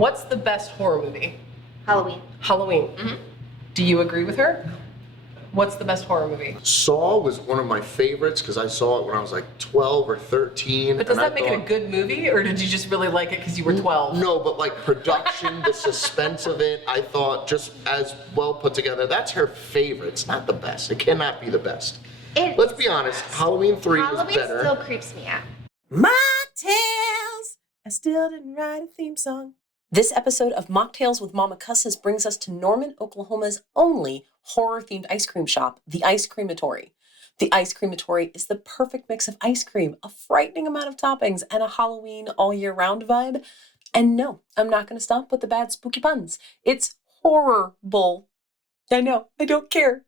What's the best horror movie? Halloween. Halloween. Mm-hmm. Do you agree with her? What's the best horror movie? Saw was one of my favorites because I saw it when I was like 12 or 13. But does that make it a good movie, or did you just really like it because you were 12? No, but like production, the suspense of it, I thought just as well put together. That's her favorite. It's not the best. It cannot be the best. Let's be honest, Halloween 3 was better. Halloween still creeps me out. Mocktails! I still didn't write a theme song. This episode of Mocktails with MommaCusses brings us to Norman, Oklahoma's only horror-themed ice cream shop, the Ice Creamatory. The Ice Creamatory is the perfect mix of ice cream, a frightening amount of toppings, and a Halloween all-year-round vibe. And no, I'm not going to stop with the bad spooky puns. It's horrible. I know, I don't care.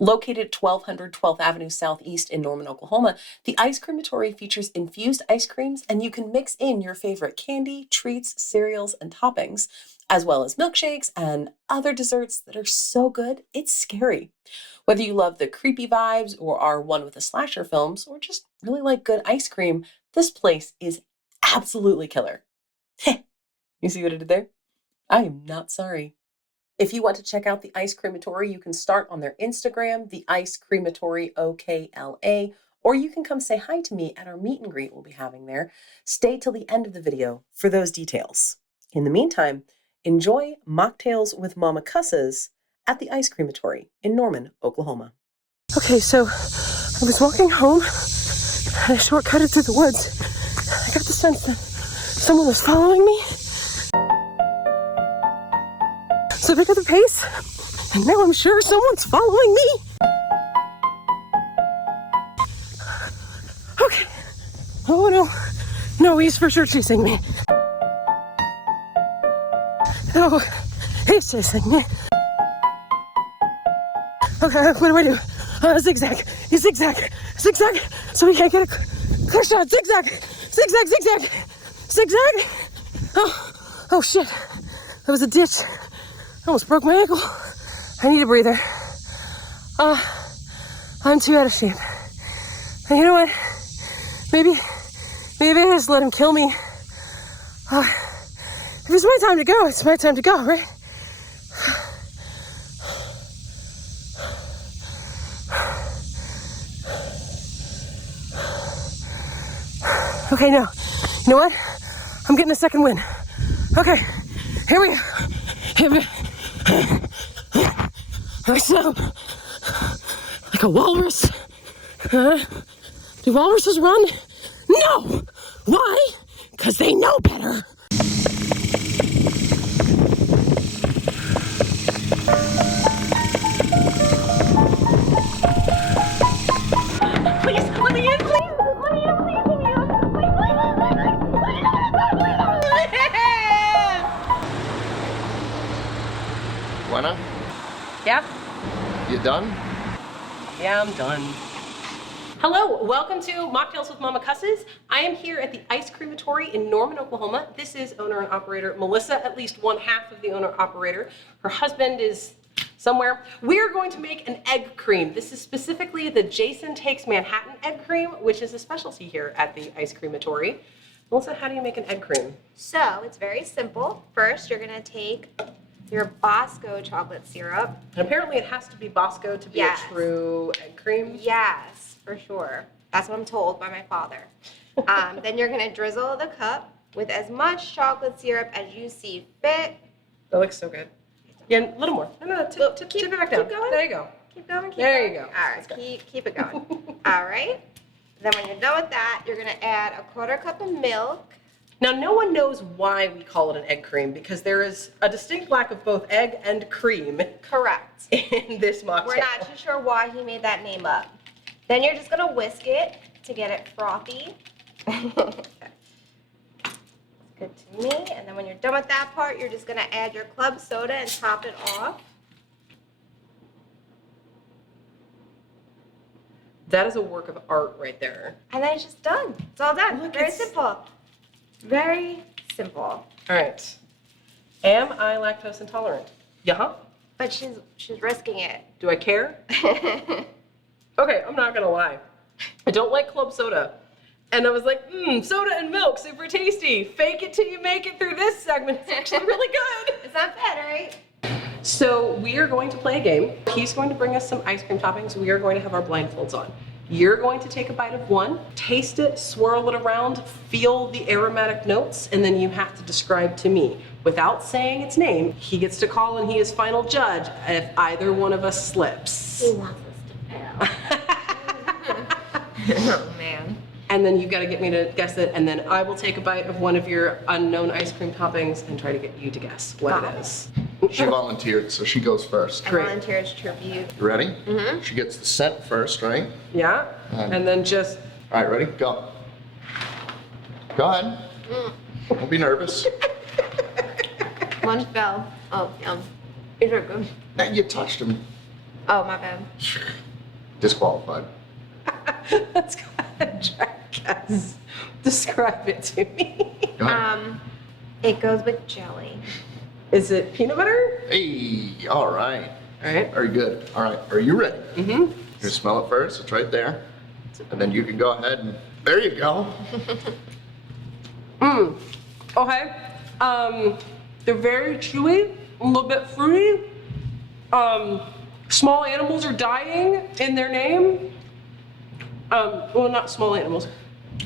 Located at 1200 12th Avenue Southeast in Norman, Oklahoma, the Ice Creamatory features infused ice creams, and you can mix in your favorite candy, treats, cereals, and toppings, as well as milkshakes and other desserts that are so good, it's scary. Whether you love the creepy vibes or are one with the slasher films or just really like good ice cream, this place is absolutely killer. You see what I did there? I am not sorry. If you want to check out the Ice Creamatory, you can start on their Instagram, the Ice Creamatory OKLA, or you can come say hi to me at our meet and greet we'll be having there. Stay till the end of the video for those details. In the meantime, enjoy Mocktails with MommaCusses at the Ice Creamatory in Norman, Oklahoma. Okay, so I was walking home and I shortcutted through the woods. I got the sense that someone was following me. So I picked up the pace, and now I'm sure someone's following me. Okay. Oh no. No, he's for sure chasing me. No, he's chasing me. Okay, what do I do? Zigzag. You zigzag. Zigzag. So we can't get a clear shot. Zigzag. Zigzag, zigzag. Zigzag. Oh shit. That was a ditch. I almost broke my ankle. I need a breather. I'm too out of shape. And you know what? Maybe I just let him kill me. If it's my time to go, it's my time to go, right? Okay, now, you know what? I'm getting a second win. Okay, here we go. Here we go. I sound like a walrus. Do walruses run? No! Why? Because they know better. Please, let me in, please! Let me in, please! Gwenna, Yeah? you done? Yeah, I'm done. Hello, welcome to Mocktails with MommaCusses. I am here at the Ice Creamatory in Norman, Oklahoma. This is owner and operator Melissa, at least one half of the owner-operator. Her husband is somewhere. We are going to make an egg cream. This is specifically the Jason Takes Manhattan egg cream, which is a specialty here at the Ice Creamatory. Melissa, how do you make an egg cream? So it's very simple. First, you're gonna take your Bosco chocolate syrup. And apparently it has to be Bosco to be Yes. a true egg cream. Yes, for sure. That's what I'm told by my father. Then you're gonna drizzle the cup with as much chocolate syrup as you see fit. That looks so good. Yeah, a little more. No, tip it back down. Keep going. There you go. Keep going, keep There going. you go. All right, keep it going. All right. Then when you're done with that, you're gonna add a 1/4 cup of milk. Now, no one knows why we call it an egg cream because there is a distinct lack of both egg and cream Correct. in this mocktail. We're not too sure why he made that name up. Then you're just gonna whisk it to get it frothy. Okay. Good to me. And then when you're done with that part, you're just gonna add your club soda and top it off. That is a work of art right there. And then it's just done. It's all done. Look, Very it's- simple. Very simple. All right. Am I lactose intolerant? Yeah. But she's risking it. Do I care? Okay, I'm not gonna lie. I don't like club soda. And I was like, soda and milk, super tasty. Fake it till you make it through this segment. It's actually really good. It's not bad, right? So we are going to play a game. He's going to bring us some ice cream toppings. We are going to have our blindfolds on. You're going to take a bite of one, taste it, swirl it around, feel the aromatic notes, and then you have to describe to me. Without saying its name, he gets to call and he is final judge if either one of us slips. He wants us to fail. Oh, man. And then you've got to get me to guess it, and then I will take a bite of one of your unknown ice cream toppings and try to get you to guess what it is. She volunteered, so she goes first. I Great. volunteer as tribute. You ready? Mm-hmm. She gets the scent first, right? Yeah? And then just, All right, ready? Go. Go ahead. Don't be nervous. One fell. Oh, yum. These are good. Now you touched him. Oh, my bad. Disqualified. let's go ahead and try to guess. Describe it to me. Go ahead. It goes with jelly. Is it peanut butter? Hey, all right. All right. Very good. All right, are you ready? Mm-hmm. You smell it first, it's right there. And then you can go ahead and, there you go. Okay. They're very chewy, a little bit fruity. Small animals are dying in their name. Well, not small animals.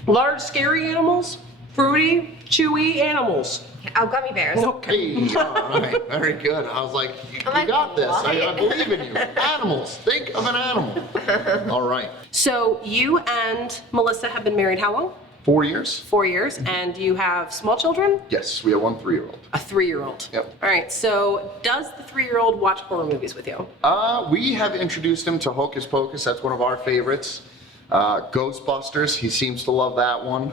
Large, scary animals. Fruity, chewy animals. Oh, gummy bears. Okay. Hey, all right, very good. I was like, you like, got this. I what? believe in you. Animals, think of an animal. All right, So you and Melissa have been married how long? 4 years? 4 years. And you have small children? Yes, we have 1 3-year-old. A 3-year-old. Yep. All right. So does the 3-year-old watch horror movies with you? We have introduced him to Hocus Pocus. That's one of our favorites. Ghostbusters, he seems to love that one.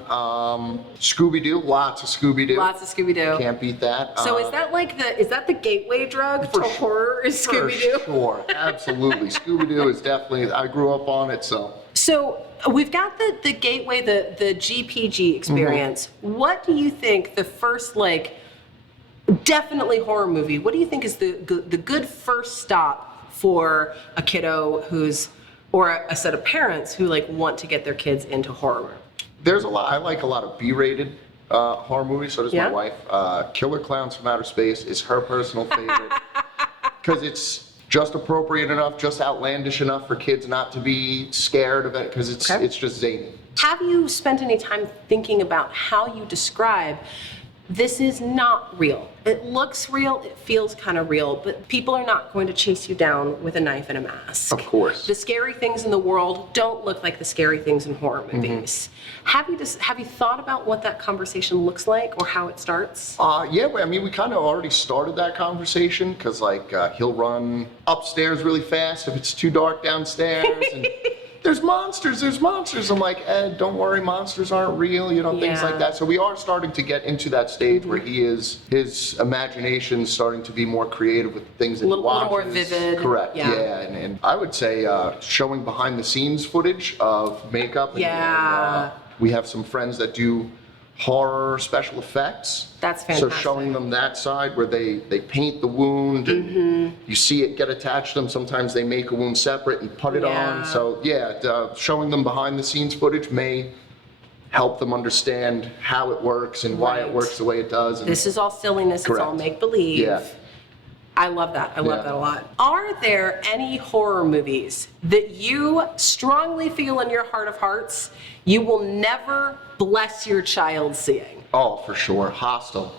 Scooby-Doo, lots of Scooby-Oo. Lots of Scooby-Doo. Can't beat that. So is that the gateway drug to horror? Is For Scooby-Doo? sure, absolutely. Scooby-Doo is definitely, I grew up on it, so. So we've got the gateway, the GPG experience. Mm-hmm. What do you think the first definitely horror movie? What do you think is the good first stop for a kiddo or a set of parents who want to get their kids into horror? There's a lot, I like a lot of B-rated horror movies, so does Yeah? my wife. Killer Clowns from Outer Space is her personal favorite. Because it's just appropriate enough, just outlandish enough for kids not to be scared of it, because Okay. it's just zany. Have you spent any time thinking about how you describe this is not real? It looks real, it feels kind of real, but people are not going to chase you down with a knife and a mask. Of course. The scary things in the world don't look like the scary things in horror movies. Have you thought about what that conversation looks like or how it starts? Yeah, I mean, we kind of already started that conversation, because he'll run upstairs really fast if it's too dark downstairs, and there's monsters. I'm like, Ed, don't worry, monsters aren't real, things Yeah. like that. So we are starting to get into that stage where his imagination's starting to be more creative with the things that he Little watches. more vivid. Correct, Yeah. yeah. And I would say showing behind the scenes footage of makeup. Yeah. And, we have some friends that do horror special effects. That's So fantastic. showing them that side where they paint the wound and you see it get attached to them. Sometimes they make a wound separate and put it Yeah. on. So yeah, showing them behind the scenes footage may help them understand how it works and why it Right. works the way it does. And This is all silliness, it's all Correct. make-believe. Yeah. I love that. I love Yeah. that a lot. Are there any horror movies that you strongly feel in your heart of hearts you will never bless your child seeing? Oh, for sure. Hostile.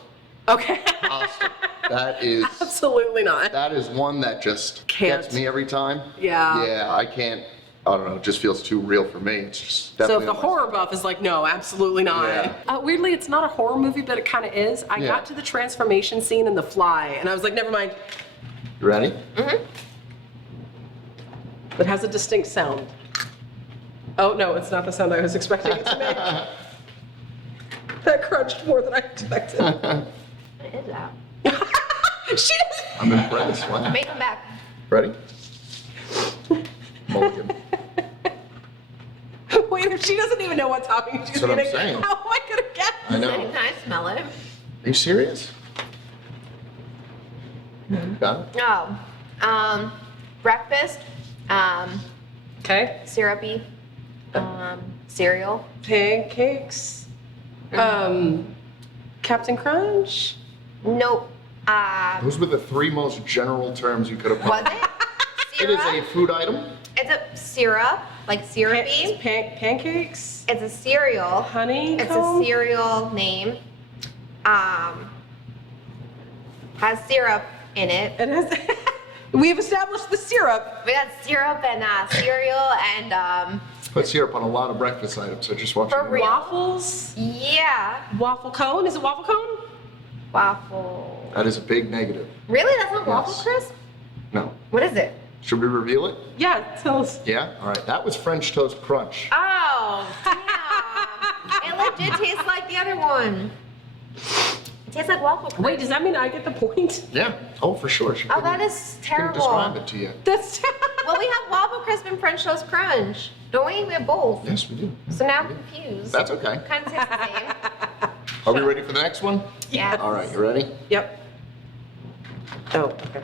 Okay. Hostile. That is Absolutely not. one that just Can't. gets me every time. Yeah. Yeah, I can't. I don't know. It just feels too real for me. It's just So if definitely the on my horror buff is like, no, absolutely not. Yeah. Weirdly, it's not a horror movie, but it kind of is. I Yeah. got to the transformation scene in The Fly, and I was like, never mind. You ready? It has a distinct sound. Oh, no, it's not the sound I was expecting it to make. That crunched more than I expected. What is that? She doesn't. I'm impressed. Wow. Make them back. Ready? Mulligan. Wait, if she doesn't even know what topping she's That's what I'm getting, saying. how am I gonna guess? I know. Can I smell it? Are you serious? Got it? Oh, breakfast, Okay. syrupy, Cereal. Pancakes. Captain Crunch. Nope. Those were the three most general terms you could have Was put. it? It is a food item. It's a syrup, like syrupy. Pancakes. It's a cereal. Honey. It's a cereal name. Has syrup in it. It has. We've established the syrup. We got syrup and cereal and Put syrup on a lot of breakfast items. I just want you to For know. real? Waffles. yeah, Waffle cone. Is it waffle cone? waffle. That is a big negative. Really? That's not waffle Yes. crisp? No. What is it? Should we reveal it? Yeah. Tell us. Yeah? All right. That was French Toast Crunch. Oh, damn. It legit tastes like the other one. It tastes like waffle crisp. Wait, does that mean I get the point? Yeah. Oh, for sure. She Oh, couldn't- that is couldn't terrible. describe it to you. That's. Well, we have waffle crisp and French toast crunch. Don't we? We have both. Yes, we do. So now I'm confused. That's okay. Kind of tastes the same. Are we ready for the next one? Yeah. All right. You ready? Yep. Oh, okay.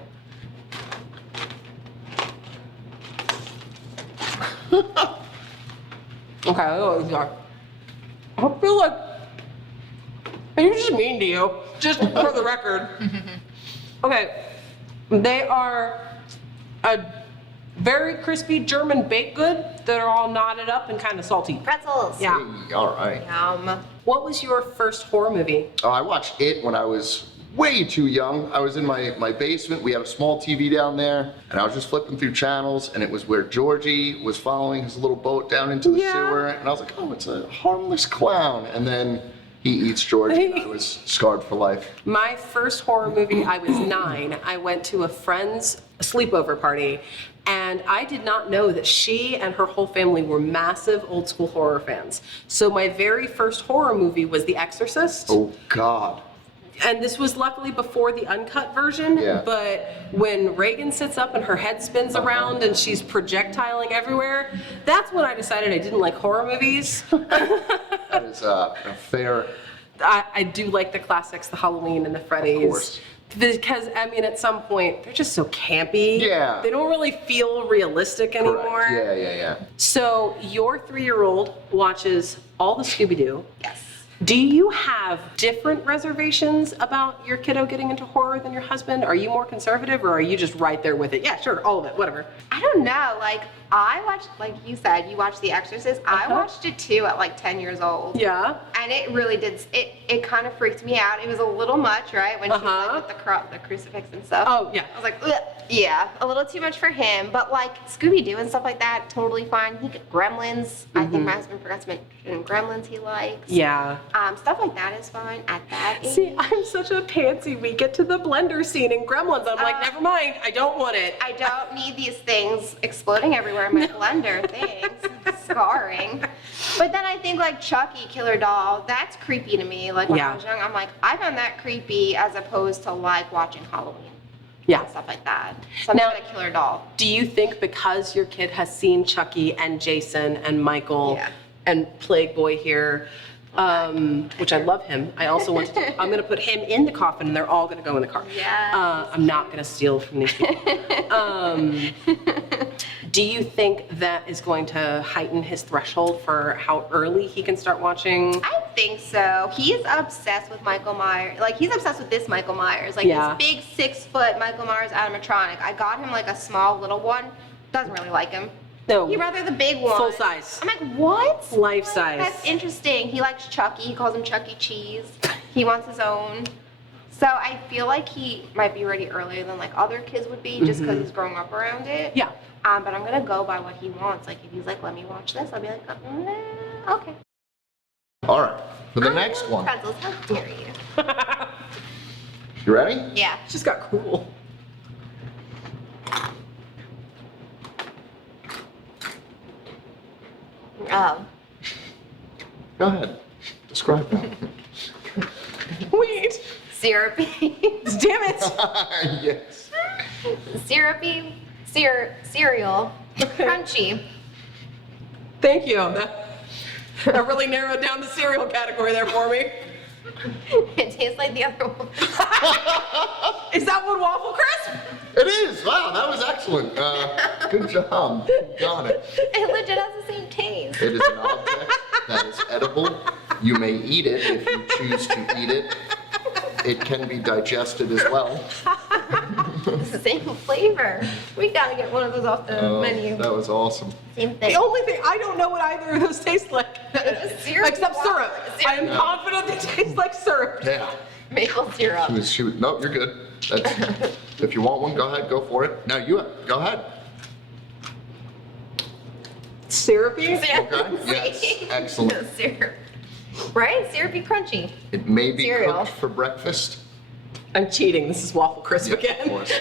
Okay, I know what these are. I feel like you're just mean to you, just for the record. Okay, they are a very crispy German baked good that are all knotted up and kind of salty. Pretzels. Yeah. Hey, all right. Yum. What was your first horror movie? Oh, I watched it when I was way too young. I was in my basement. We had a small TV down there, and I was just flipping through channels, and it was where Georgie was following his little boat down into the Yeah. sewer, and I was like, oh, it's a harmless clown. And then he eats Georgie, and I was scarred for life. My first horror movie, I was 9. I went to a friend's sleepover party, and I did not know that she and her whole family were massive old school horror fans. So my very first horror movie was The Exorcist. Oh, God. And this was luckily before the uncut version, Yeah. but when Reagan sits up and her head spins around and she's projectiling everywhere, that's when I decided I didn't like horror movies. That is a fair, I do like the classics, the Halloween and the Freddy's. of course. Because, I mean, at some point, they're just so campy. Yeah. They don't really feel realistic anymore. Correct. Yeah. So, your 3-year-old watches all the Scooby-Doo. Yes. Do you have different reservations about your kiddo getting into horror than your husband? Are you more conservative, or are you just right there with it? Yeah, sure, all of it, whatever. I don't know. Like, I watched, like you said, you watched The Exorcist. I watched it too at like 10 years old. Yeah. And it really did, it kind of freaked me out. It was a little much, right? When she's like with the crucifix and stuff. Oh, yeah. I was like, ugh. Yeah, a little too much for him. But like Scooby-Doo and stuff like that, totally fine. Gremlins, I think my husband forgot to mention Gremlins he likes. Yeah. Stuff like that is fine at that age. See, I'm such a pansy. We get to the blender scene in Gremlins. I'm like, never mind. I don't want it. I don't need these things exploding everywhere in my blender. Thanks. Scarring. But then I think like Chucky, Killer Doll, that's creepy to me. Like when I was young, I'm like, I found that creepy as opposed to like watching Halloween. Yeah. And stuff like that. So I'm Now- not a Killer Doll. Do you think because your kid has seen Chucky and Jason and Michael and Plague Boy here, which I love him, I also want to, I'm going to put him in the coffin and they're all going to go in the car. Yes. I'm not going to steal from these people. Do you think that is going to heighten his threshold for how early he can start watching? I think so. He's obsessed with Michael Myers. Like, he's obsessed with this Michael Myers. Like, Yeah. this big 6-foot Michael Myers animatronic. I got him, like, a small little one. Doesn't really like him. No. He'd rather the big one. Full size. I'm like, what? Life size. That's interesting. He likes Chucky. He calls him Chuck E. Cheese. He wants his own. So I feel like he might be ready earlier than, like, other kids would be just because he's growing up around it. Yeah. But I'm going to go by what he wants. Like, if he's like, let me watch this, I'll be like, nah, okay. All right. For the next one. Pretzels, how dare you? You ready? Yeah. It just got cool. Oh. Go ahead. Describe that. Wait. Syrupy. Damn it. Yes. Syrupy cereal. Crunchy. Thank you. That really narrowed down the cereal category there for me. It tastes like the other one. Is that one Waffle Crisp? It is. Wow, that was excellent. Good job. Got it. It legit has the same taste. It is an object. that is edible. You may eat it if you choose to eat it. It can be digested as well. It's the same flavor. We gotta get one of those off the menu. That was awesome. Same thing. The only thing, I don't know what either of those taste like. It's syrup. Except syrup. I am confident they taste like syrup. Yeah. Maple syrup. She was, nope, you're good. That's, if you want one, go ahead, go for it. Now you, go ahead. Syrupy? Okay, yes, excellent. Syrup. Right? Syrupy crunchy. It may be Cereal. cooked for breakfast. I'm cheating. This is waffle crisp Yeah, of again. course.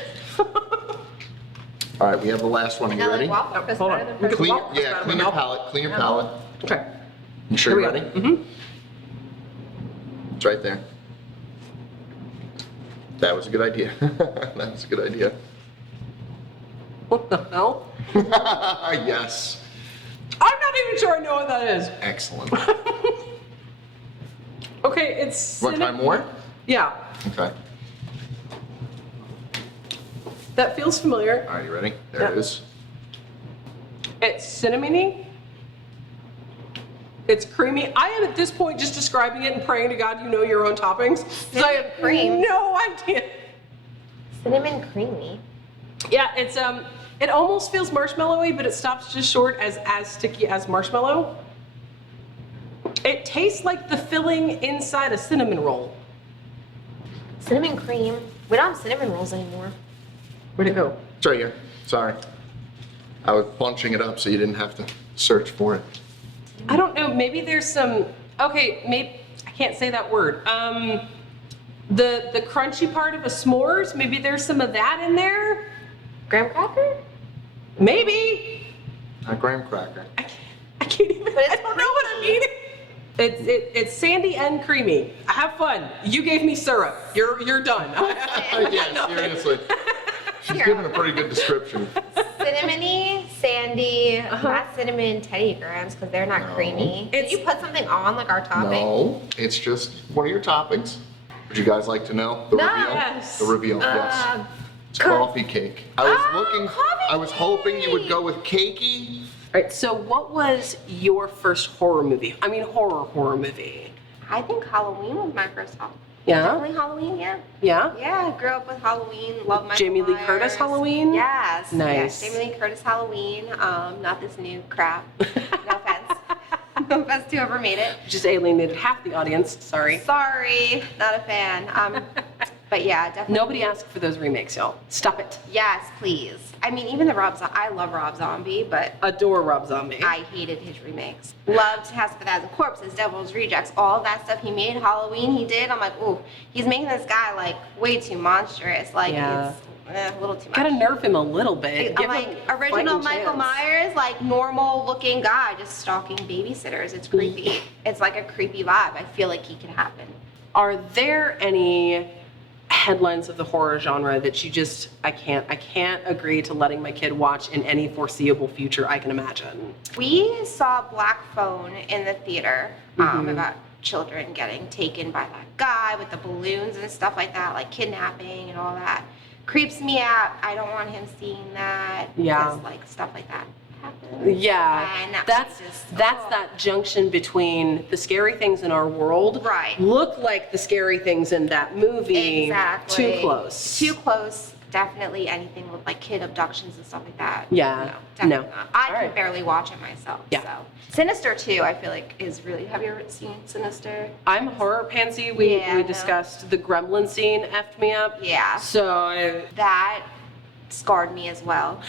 All right, we have the last one. I You like ready? waffle crisp Hold better on. than We could- crunchy. Clean, Waffle crisp yeah, out of clean my your mouth. palate, clean your palate. Okay. You sure Here you're we ready? go. Mm-hmm. It's right there. That was a good idea. That was a good idea. What the hell? Yes, I'm not even sure I know what that is. excellent. Okay, it's. Want to try more? Yeah, Okay. that feels familiar. All right, you ready? There Yeah. it is. It's cinnamony. It's creamy. I am at this point just describing it and praying to God you know your own toppings. 'Cause I have Cream. no idea. Cinnamon creamy. Yeah, it's it almost feels marshmallowy, but it stops just short as sticky as marshmallow. It tastes like the filling inside a cinnamon roll. Cinnamon cream. We don't have cinnamon rolls anymore. Where'd it go? It's right here. Sorry. I was bunching it up so you didn't have to search for it. I don't know. Maybe there's some. Okay, maybe I can't say that word. The crunchy part of a s'mores. Maybe there's some of that in there. Graham cracker? Maybe. A graham cracker. I can't even. But it's I don't know what I'm eating. It's sandy and creamy. Have fun. You gave me syrup. You're done. Yeah, seriously. She's given a pretty good description. Cinnamony, sandy, not cinnamon Teddy Grahams because they're not No. creamy. Did It's- you put something on like our topping? No, it's just one of your toppings. Would you guys like to know the reveal? Yes. The reveal, yes. It's coffee cake. I was I was hoping you would go with cakey. All right. So, what was your first horror movie? I mean, horror movie. I think Halloween was my first Halloween. Yeah. Definitely Halloween, yeah. Yeah. Yeah, I grew up with Halloween, love Michael Jamie Lee Curtis Myers. Halloween? Yes. Nice. Yes, Jamie Lee Curtis Halloween. Not this new crap. No offense. No offense to whoever made it. Just alienated half the audience. Sorry. Sorry, not a fan. But yeah, definitely. Nobody asked for those remakes, y'all. Stop it. Yes, please. I mean, even the I love Rob Zombie, but Adore Rob Zombie. I hated his remakes. Loved House of a Thousand Corpses, Devil's Rejects, all of that stuff he made. Halloween he did. I'm like, ooh, he's making this guy like way too monstrous. Like Yeah. it's a little too much. Gotta nerf him a little bit. I'm Give like, him a original fighting Michael chance. Myers, like normal looking guy, just stalking babysitters. It's creepy. It's like a creepy vibe. I feel like he can happen. Are there any headlines of the horror genre that you just I can't agree to letting my kid watch in any foreseeable future I can imagine? We saw Black Phone in the theater about children getting taken by that guy with the balloons and stuff like that, like kidnapping and all that. Creeps me out. I don't want him seeing that. Yeah. Because like stuff like that happens. Yeah, And I that's just- that junction between the scary things in our world Right. look like the scary things in that movie. Exactly. Too close. Too close. Definitely anything with like kid abductions and stuff like that. Yeah. No, definitely No. not. I All can right. barely watch it myself. Yeah. So. Sinister too, I feel like is really. Have you ever seen Sinister? I'm a horror pansy. We Yeah, I know. discussed the gremlin scene effed me up. Yeah. So That scarred me as well.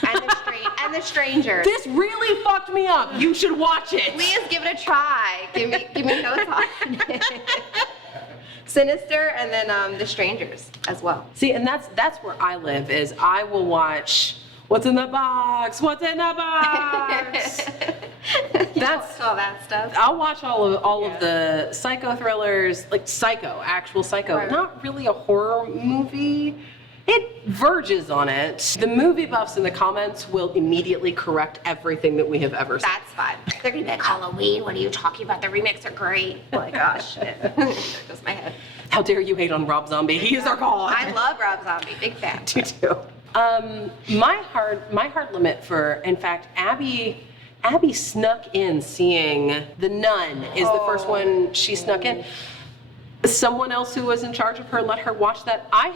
And the Stranger. this really fucked me up. You should watch it. Please give it a try. Give me notes on it. Sinister and then The Strangers as well. See, and that's where I live. Is I will watch What's in the Box. What's in the Box. That's all that stuff. I'll watch all of the psycho thrillers, like Psycho, actual Psycho. Right. Not really a horror movie. It verges on it. The movie buffs in the comments will immediately correct everything that we have ever said. That's fine. They're gonna be like, Halloween, what are you talking about? The remakes are great. Oh my gosh. Shit. There goes my head. How dare you hate on Rob Zombie? He is our god. I love Rob Zombie, big fan. Me too. My hard limit for, in fact, Abby Abby snuck in seeing The Nun is the first one she snuck in. Someone else who was in charge of her let her watch that. I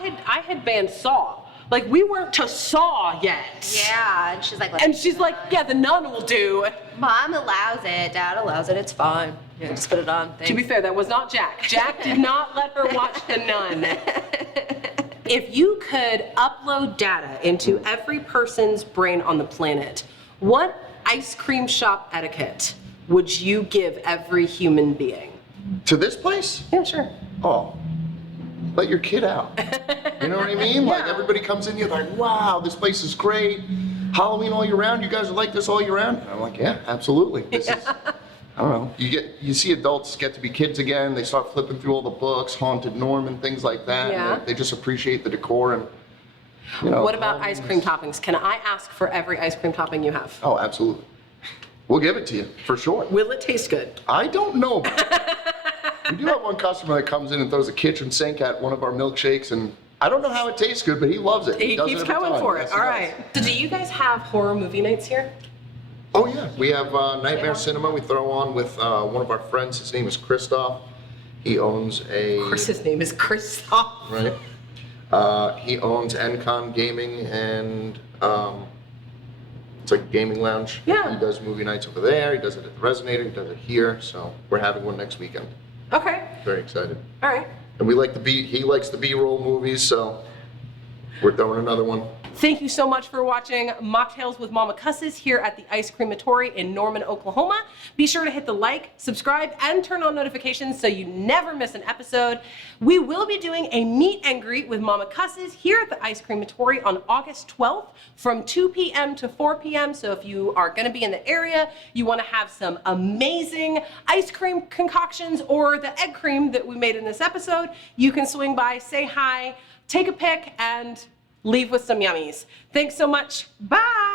had banned Saw. Like, we weren't to Saw yet. Yeah, and she's like, And she's like, yeah, The Nun will do. Mom allows it, Dad allows it, it's fine. Yeah, just put it on. Thanks. To be fair, that was not Jack. Jack did not let her watch The Nun. If you could upload data into every person's brain on the planet, what ice cream shop etiquette would you give every human being? To this place? Yeah, sure. Oh, let your kid out. You know what I mean? Like, Yeah. everybody comes in, you're like, wow, this place is great. Halloween all year round, you guys are like this all year round? And I'm like, yeah, absolutely. This is, I don't know. You see adults get to be kids again, they start flipping through all the books, Haunted Norman, things like that. Yeah. And they just appreciate the decor and, you know. What about ice cream toppings? Can I ask for every ice cream topping you have? Oh, absolutely. We'll give it to you, for sure. Will it taste good? I don't know. We do have one customer that comes in and throws a kitchen sink at one of our milkshakes, and I don't know how it tastes good, but he loves it. He does keeps it every coming time. for it. Yes, All he right. does. So do you guys have horror movie nights here? Oh yeah, we have Nightmare Cinema. We throw on with one of our friends. His name is Christoph. He owns a. Of course, his name is Christoph. Right. He owns Encon Gaming and it's like a gaming lounge. Yeah. He does movie nights over there. He does it at the Resonator. He does it here. So we're having one next weekend. Okay. Very excited. All right. And we like he likes the B-roll movies, so we're throwing another one. Thank you so much for watching Mocktails with Momma Cusses here at the Ice Creamatory in Norman, Oklahoma. Be sure to hit the like, subscribe, and turn on notifications so you never miss an episode. We will be doing a meet and greet with Momma Cusses here at the Ice Creamatory on August 12th from 2 p.m. to 4 p.m. So if you are going to be in the area, you want to have some amazing ice cream concoctions or the egg cream that we made in this episode, you can swing by, say hi, take a pic, and leave with some yummies. Thanks so much. Bye.